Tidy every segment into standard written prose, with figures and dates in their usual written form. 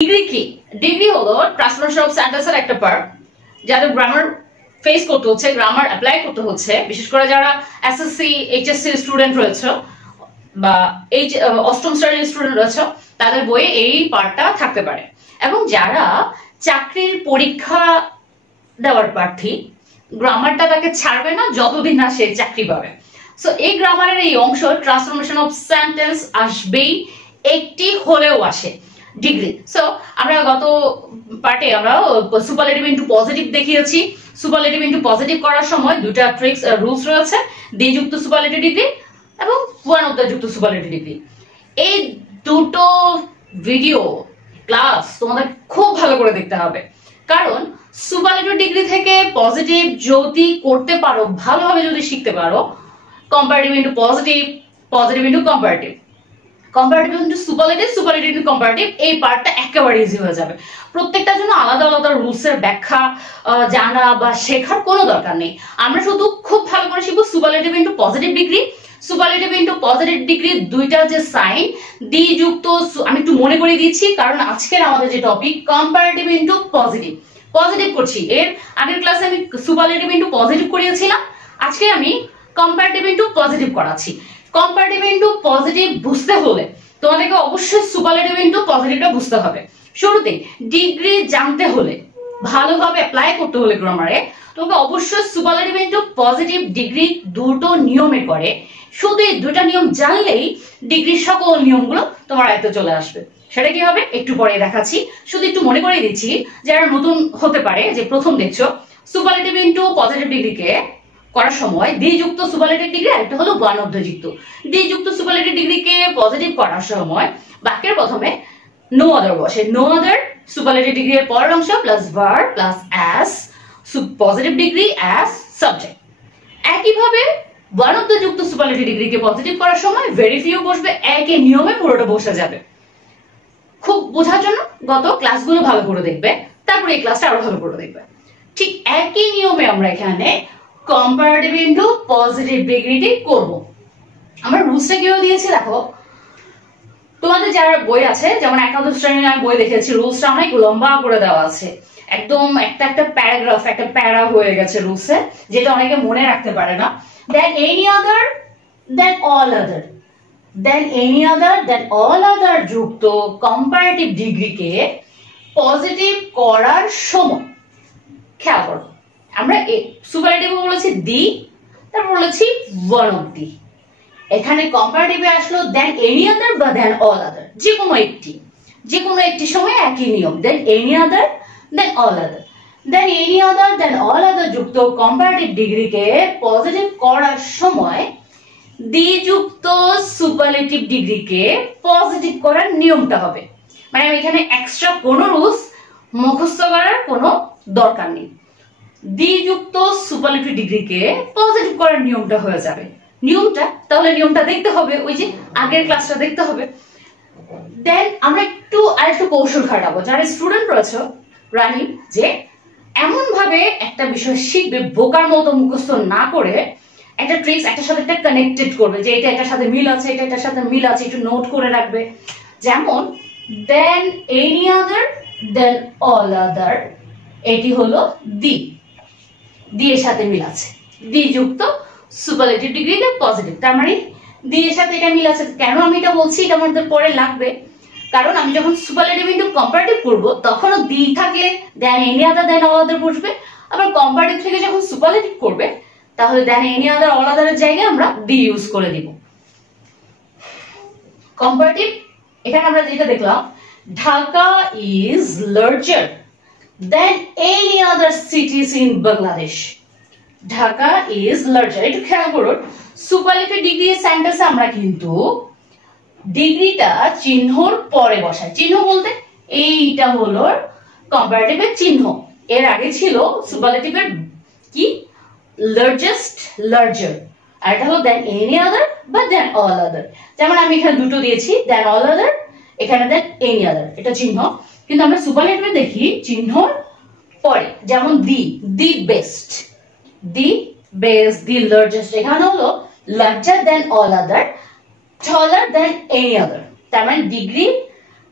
Degree কি? Degree হলো transformation of সেন্টেন্সের একটা পার্ট, যাদের গ্রামার ফেস করতে হচ্ছে, গ্রামার অ্যাপ্লাই করতে হচ্ছে, বিশেষ করে যারা এসএসসি এইচএসসি স্টুডেন্ট রয়েছে বা অষ্টম শ্রেণীর স্টুডেন্ট রয়েছে, তাদের বইয়ে এই পার্টটা থাকতে পারে। এবং যারা চাকরির পরীক্ষা দেওয়ার প্রার্থী, গ্রামারটা তাকে ছাড়বে না যতদিন না সে চাকরি পাবে। সো এই গ্রামারের এই অংশ ট্রান্সফরমেশন অফ সেন্টেন্স আসবেই, একটি হলেও আসে ডিগ্রি। সো আমরা গত পার্টে আমরা সুপারলেটিভ ইনটু পজিটিভ দেখিয়েছি। সুপারলেটিভ ইনটু পজিটিভ করার সময় দুটা ট্রিক্স রুলস রয়েছে, দ্বিযুক্ত সুপারলেটিভ ডিগ্রি এবং ওয়ান অফ দ্য যুক্ত সুপারলেটিভ ডিগ্রি। এই দুটো ভিডিও ক্লাস তোমাদের খুব ভালো করে দেখতে হবে, কারণ সুপারলেটিভ ডিগ্রি থেকে পজিটিভ যদি করতে পারো, ভালোভাবে যদি শিখতে পারো, comparative into positive, positive into comparative, comparative into superlative, superlative into comparative, এই পার্টটা একেবারে ইজি হয়ে যাবে। প্রত্যেকটার জন্য আলাদা আলাদা রুলসের ব্যাখ্যা জানা বা শেখার কোনো দরকার নেই। আমরা শুধু খুব ভালো করে শিখবো superlative into positive degree. Superlative into positive degree দুইটা যে সাইন দ্বিযুক্ত, আমি একটু মনে করে দিচ্ছি কারণ আজকের আমাদের যে topic comparative into positive. Positive করছি, এর আগের ক্লাসে আমি সুপারলেটিভ ইনটু পজিটিভ করিয়েছিলাম, আজকে আমি কম্পারেটিভ ইনটু পজিটিভ করাচ্ছি। কম্পারেটিভ ইনটু পজিটিভ বুঝতে হলে তোমাদেরকে অবশ্যই সুপারলেটিভ ইনটু পজিটিভটা বুঝতে হবে। শুরুতে ডিগ্রি জানতে হলে, ভালোভাবে অ্যাপ্লাই করতে হলে গ্রামারে, তোমাকে অবশ্যই সুপারলেটিভ ইনটু পজিটিভ ডিগ্রি দুটো নিয়মে করে। শুধু এই দুটা নিয়ম জানলেই ডিগ্রির সকল নিয়মগুলো তোমার আয়ত্তে চলে আসবে। সেটা কি হবে একটু পরে দেখাচ্ছি, শুধু একটু মনে করে দিচ্ছি যারা নতুন হতে পারে, যে প্রথম দেখছো। সুপারলেটিভ ইনটু পজিটিভ ডিগ্রিকে করার সময় দ্বিযুক্ত সুপারলেটিভ ডিগ্রি, আরেকটা হলো ওয়ান অফ দ্য যুক্ত। দ্বিযুক্ত সুপারলেটিভ ডিগ্রিকে পজিটিভ করার সময় বাক্যের প্রথমে নো আদার বসে, নো আদার সুপারলেটিভ ডিগ্রি এর পরের অংশ plus verb plus as, positive degree as subject. একইভাবে ওয়ান অফ দ্য যুক্ত সুপারলেটিভ ডিগ্রিকে পজিটিভ করার সময় ভেরি ফিউ বসবে, একই নিয়মে পুরোটা বসে যাবে। খুব বোঝার জন্য গত ক্লাসগুলো ভালো করে দেখবে, তারপরে এই ক্লাসটা আরো ভালো করে দেখবে। ঠিক একই নিয়মে আমরা এখানে কম্পারেটিভ ইনটু পজিটিভ ডিগ্রিটি করব। আমরা রুলসটা কিভাবে দিয়েছি দেখো, তোমাদের যারা বই আছে, যেমন একাদশ শ্রেণীর আমি বই দেখেছি, রুলসটা অনেক লম্বা করে দেওয়া আছে, একদম একটা একটা প্যারাগ্রাফ, একটা প্যারা হয়ে গেছে রুলসে, যেটা অনেকে মনে রাখতে পারে না। Then any other, then all other, then any other, then all other যুক্ত কম্পারেটিভ ডিগ্রিকে পজিটিভ করার সময়, খেয়াল করো, আমরা সুপারলেটিভ বলেছি দি, তারপর বলেছি ওয়ান অফ দি। এখানে কম্পারেটিভে আসলো দেন এনি আদার বা দেন অল আদার, যে কোনো একটি, যে কোনো একটি সময় একই নিয়ম, then any other, then all other, then any other, then all other যুক্ত কম্পারেটিভ ডিগ্রিকে পজিটিভ করার সময় দ্বিযুক্ত সুপারলেটিভ ডিগ্রিকে পজিটিভ করার নিয়মটা হবে। মানে এখানে এক্সট্রা কোনো রুলস মুখস্থ করার কোনো দরকার নেই, দ্বিযুক্ত সুপারলেটিভ ডিগ্রিকে পজিটিভ করার নিয়মটা হয়ে যাবে। নিয়মটা তাহলে নিয়মটা দেখতে হবে, ওই যে আগের ক্লাসটা দেখতে হবে। দেন আমরা আরেকটু কৌশল খাটাবো, যারা স্টুডেন্ট রয়েছে রানী, যে এমন ভাবে একটা বিষয় শিখবে বোকার মতো মুখস্থ না করে, একটা ট্রিক্স একটার সাথে একটা কানেক্টেড করবে, যে এটা এটার সাথে মিল আছে, এটা এটার সাথে মিল আছে, একটু নোট করে রাখবে। যেমন দেন এনি আদার, দেন অল আদার, এটি হলো দি, দি এর সাথে মিল আছে, দ্বিযুক্ত সুপারলেটিভ ডিগ্রিতে পজিটিভ, তার মানে দি এর সাথে এটা মিল আছে। কেন আমি এটা বলছি, এটা আমাদের পরে লাগবে, কারণ আমি যখন সুপারলেটিভ ইনটু কম্পারেটিভ করব তখনও দি থাকলে দেন এনি আদার, দেন অল আদার বসবে। আবার কম্পারেটিভ থেকে যখন সুপারলেটিভ করবে তাহলে দেন এনি আদার, অল আদারের জায়গায় আমরা দি ইউজ করে দিব। কম্পারেটিভ, এখানে আমরা যেটা দেখলাম, Dhaka is larger then any other cities in Bangladesh. Dhaka is larger, একটু খেয়াল করুন, সুপারলেটিভ ডিগ্রি সেন্টেন্সে আমরা কিন্তু ডিগ্রিটা চিহ্নর পরে বসাই। চিহ্ন বলতে এইটা হলো কম্পারেটিভের চিহ্ন, এর আগে ছিল সুপারলেটিভের কি লার্জেস্ট, লার্জার, আর এটা হলো দেন এনি আদার বা দেন অল আদার। যেমন আমি এখানে দুটো দিয়েছি, দেন অল আদার, এখানে দেন এনি আদার, এটা চিহ্ন। কিন্তু আমরা সুপারলেটিভে দেখি চিহ্নর পরে, যেমন the best, the best, the largest, এখানে হলো লার্জার দেন অল আদার, taller than any other, তার মানে ডিগ্রি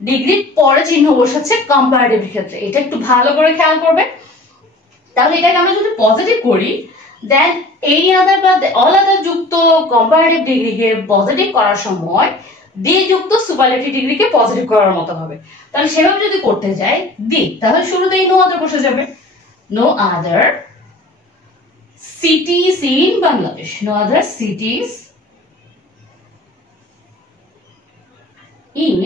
ডিগ্রির পরে চিহ্ন বসাচ্ছে কম্পারেটিভ ক্ষেত্রে, এটা একটু ভালো করে খেয়াল করবে। তাহলে এটাকে আমরা যদি পজিটিভ করি, দেন এনি আদার বা অল আদার যুক্ত কম্পারেটিভ ডিগ্রিকে পজিটিভ করার সময় দি যুক্ত সুপারলেটিভ ডিগ্রিকে পজিটিভ করার মতো হবে। তাহলে সেভাবে যদি করতে যাই দি, তাহলে শুরুতেই নো আদার বসে যাবে। No other cities in Bangladesh, no other cities in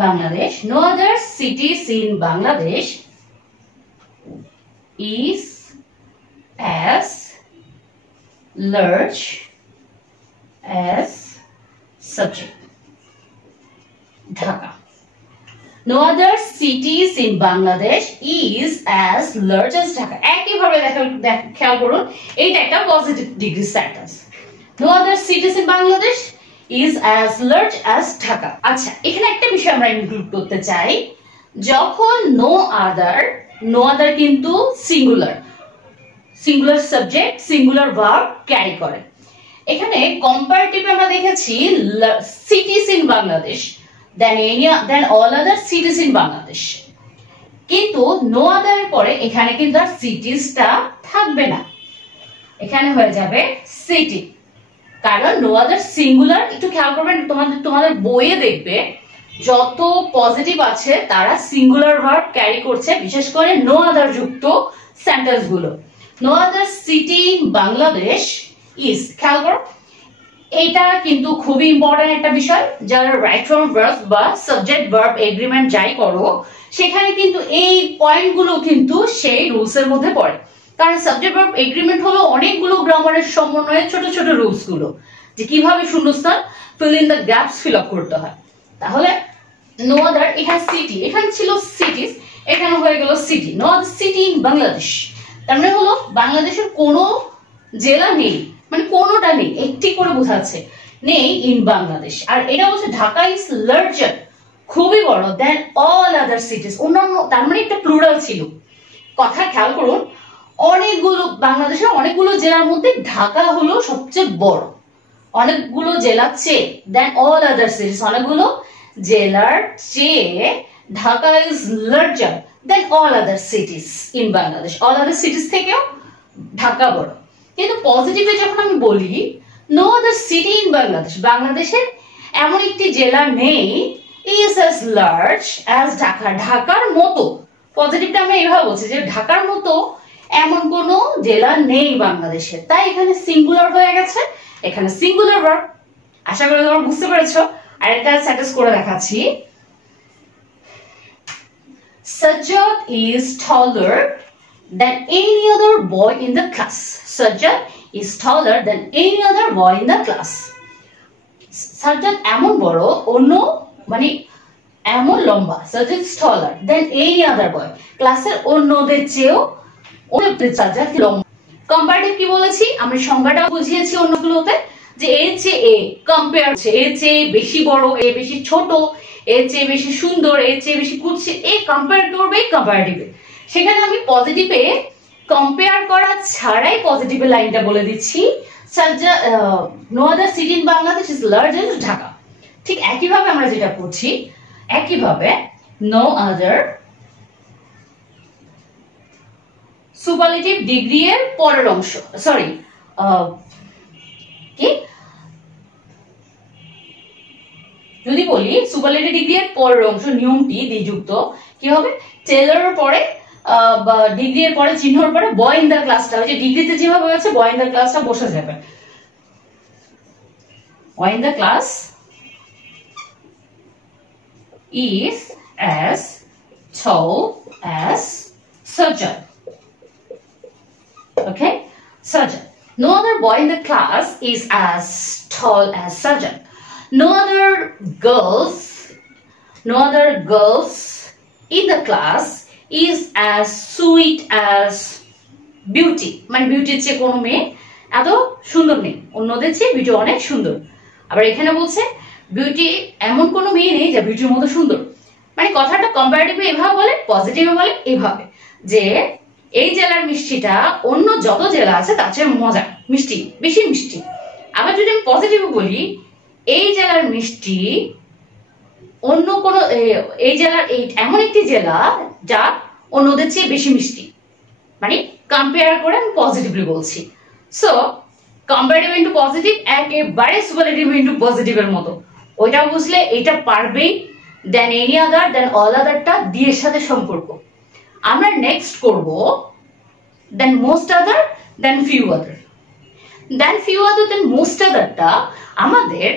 Bangladesh, no other cities in Bangladesh is as large as subject Dhaka. No other cities in Bangladesh is as large as Dhaka. একইভাবে খেয়াল করুন, এইটা একটা positive degree sentence. No other cities in Bangladesh is as large as Dhaka. আচ্ছা, এখানে একটা বিষয় আমরা ইনক্লুড করতে চাই, যখন no other কিন্তু singular subject singular verb carry করে। এখানে কম্পারেটিভ আমরা দেখেছি cities in Bangladesh then all other cities in Bangladesh, কিন্তু no other এর পরে এখানে কিন্তু আর সিটিসটা থাকবে না, এখানে হয়ে যাবে সিটি, কারণ no other সিঙ্গুলার। একটু খেয়াল করবেন, তোমাদের বইয়ে দেখবে যত পজিটিভ আছে তারা সিঙ্গুলার ভার্ব ক্যারি করছে, বিশেষ করে no other যুক্ত সেন্টেন্স গুলো। no other city in Bangladesh is, খেয়াল করো এটা কিন্তু খুবই ইম্পর্টেন্ট একটা বিষয়। যারা রাইট ফর্ম ভার্ব বা সাবজেক্ট ভার্ব এগ্রিমেন্ট যাই করো, সেখানে কিন্তু এই পয়েন্টগুলো কিন্তু সেই রুলস এর মধ্যে পড়ে, কারণ সাবজেক্ট ভার্ব এগ্রিমেন্ট হলো অনেকগুলো গ্রামারের সমন্বয়ে ছোট ছোট রুলস গুলো, যে কিভাবে শূন্যস্থান fill in the gaps fill up করতে হয়। তাহলে নো আদার, এখানে সিটি, এখানে ছিল সিটিস, এখানে হয়ে গেল city. No other city in Bangladesh, তার মানে হলো বাংলাদেশের কোনো জেলা নেই, মানে কোনোটা নেই, একটি করে বোঝাচ্ছে নেই ইন বাংলাদেশ। আর এটা বলছে ঢাকা ইজ লার্জার, খুবই বড়, দেন অল আদার সিটিজ, অন্যান্য, তার মানে একটা প্লুরাল ছিল। কথা খেয়াল করুন, অনেকগুলো বাংলাদেশের অনেকগুলো জেলার মধ্যে ঢাকা হলো সবচেয়ে বড়, অনেকগুলো জেলার চেয়ে, দেন অল আদার সিটিজ, অনেকগুলো জেলার চেয়ে Dhaka is larger than all other cities in Bangladesh, all other cities থেকেও ঢাকা বড়। কিন্তু পজিটিভে যখন আমি বলি no other city in Bangladesh, বাংলাদেশের এমন একটি জেলা নেই is as large as Dhaka, ঢাকার মতো। পজিটিভটা আমরা এইভাবে বলছি যে ঢাকার মতো এমন কোন জেলা নেই বাংলাদেশে, তাই এখানে সিঙ্গুলার হয়ে গেছে, এখানে সিঙ্গুলার ভার্ব। আশা করি তোমরা বুঝতে পেরেছো। আরেকটা সেন্টেন্স করে দেখাচ্ছি। Sajjad is taller than any other boy in the class. Sajjad is taller than any other boy in the class. Sajjad এমন বড়, অন্য মানে এমন লম্বা, Sajjad is taller than any other boy, ক্লাসের অন্যদের চেয়েও Sajjad লম্বা। কম্পারেটিভ কি বলেছি, আমি সংজ্ঞাটা বুঝিয়েছি অন্যগুলোতে, যে এর চেয়ে এ কম্পেয়ার হচ্ছে, এর চেয়ে বেশি বড়, এ বেশি ছোট, এর চেয়ে বেশি সুন্দর, এর চেয়ে বেশি কুৎসিত, এই কম্পেয়ার করবে কম্পারেটিভে। সেখানে আমি পজিটিভে কম্পেয়ার করা ছাড়াই পজিটিভে লাইনটা বলে দিচ্ছি, no other city in Bangladesh is large as Dhaka. ঠিক একইভাবে আমরা যেটা করছি, একইভাবে নো আদার সুপারলেটিভ ডিগ্রি এর পরের অংশ, সরি কি যদি বলি সুপারলেটিভ ডিগ্রি এর পরের অংশ, নিয়মটি দ্বিযুক্ত কি হবে, টেলারের পরে বা ডিগ্রি এর পরে চিহ্নর পরে বয় ইন দা ক্লাসটা, ওই যে ডিগ্রিতে যেভাবে হয়েছে বয় ইন দা ক্লাসটা বসে যাবে। Boy in the class is as tall as Sajjad. Okay, Sajjad. No other boy in the class is as tall as Sajjad. No other girls in the class is as sweet as Beauty. মানে বিউটির চেয়ে কোনো মেয়ে এত সুন্দর নেই, অন্যদের চেয়ে beauty অনেক সুন্দর। আবার এখানে বলছে বিউটি এমন কোনো মেয়ে নেই যা বিউটির মতো সুন্দর। মানে কথাটা কম্পারেটিভে এভাবে বলে, পজিটিভে বলে এভাবে, যে এই জেলার মিষ্টিটা অন্য যত জেলা আছে তার চেয়ে মজা, মিষ্টি, বেশি মিষ্টি। আবার যদি আমি পজিটিভ বলি, এই জেলার মিষ্টি অন্য কোনো, এই জেলার এমন একটি জেলা যা অন্যদের চেয়ে বেশি মিষ্টি, মানে কম্পেয়ার করে আমি পজিটিভলি বলছি। সো কম্পারেটিভ ইন্টু পজিটিভ একেবারে সুপারলেটিভ ইন্টু পজিটিভের মতো, ওইটা বুঝলে এটা পারবেই। দেন এনি আদার, দেন অল আদারটা দিয়ের সাথে সম্পর্ক। আমরা নেক্সট করব দেন মোস্ট আদার, দেন ফিউ আদার। দেন ফিউ আদার, দেন মোস্ট আদারটা আমাদের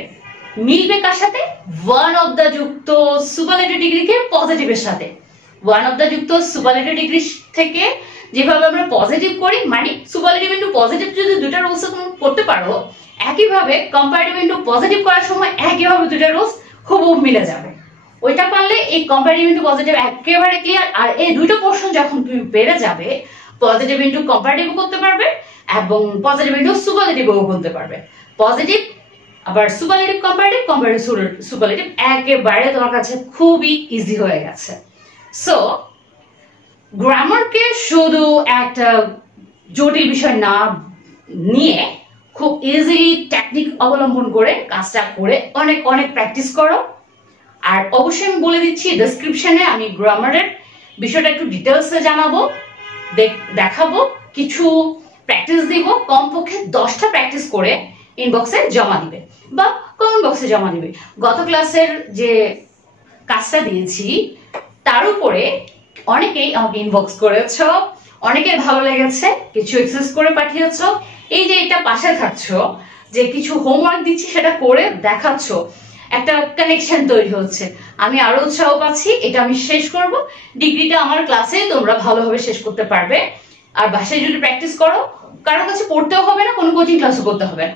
মিলবে কার সাথে? ওয়ান অফ দ্য যুক্ত সুপারলেটিভ ডিগ্রিকে পজিটিভের সাথে। ওয়ান অফ দ্য যুক্ত সুপারলেটিভ ডিগ্রি থেকে যেভাবে আমরা পজিটিভ করি, মানে সুপারলেটিভ ইন্টু পজিটিভ যদি দুটা রুলস তুমি করতে পারো, একইভাবে কম্পারেটিভ ইন্টু পজিটিভ করার সময় একইভাবে দুটা রুলস হুবহু মিলে যাবে। ওইটা পারলে এই কম্পারেটিভ ইন্টু পজিটিভ একেবারে ক্লিয়ার। আর এই দুটো পোর্শন যখন তুমি পেরে যাবে, পজিটিভ ইন্টু কম্পারেটিভ করতে পারবে এবং পজিটিভ ইন্টু সুপারলেটিভও করতে পারবে। পজিটিভ আবার সুপারলেটিভ, কম্পারেটিভ, কম্পারেটিভ সুপারলেটিভ একেবারে তোমার কাছে খুবই ইজি হয়ে গেছে। সো গ্রামারকে শুধু একটা জটিল বিষয় না নিয়ে খুব ইজিলি টেকনিক অবলম্বন করে কাজটা করে অনেক অনেক প্র্যাকটিস করো। আর অবশ্যই আমি বলে দিচ্ছি, ডেসক্রিপশনে আমি গ্রামারের বিষয়টা একটু ডিটেলসে জানাবো, দেখাবো, কিছু প্র্যাকটিস দিব। কমপক্ষে 10টা প্র্যাকটিস করে ইনবক্সে জমা দিবে বা কমেন্ট বক্সে জমা দিবে। গত ক্লাসের যে কাজটা দিয়েছি তার উপরে অনেকেই আমাকে ইনবক্স করেছ, অনেকের ভালো লেগেছে, কিছু এক্সারসাইজ করে পাঠিয়েছ। এই যে এটা পাশে থাকছো, যে কিছু হোমওয়ার্ক দিচ্ছি সেটা করে দেখাচ্ছ, একটা কানেকশন তৈরি হচ্ছে। আমি আরো উৎসাহ পাচ্ছি, এটা আমি শেষ করব। ডিগ্রিটা আমার ক্লাসে তোমরা ভালোভাবে শেষ করতে পারবে। আর বাসায় যদি প্র্যাকটিস করো, কারোর কাছে পড়তেও হবে না, কোনো কোচিং ক্লাসও করতে হবে না।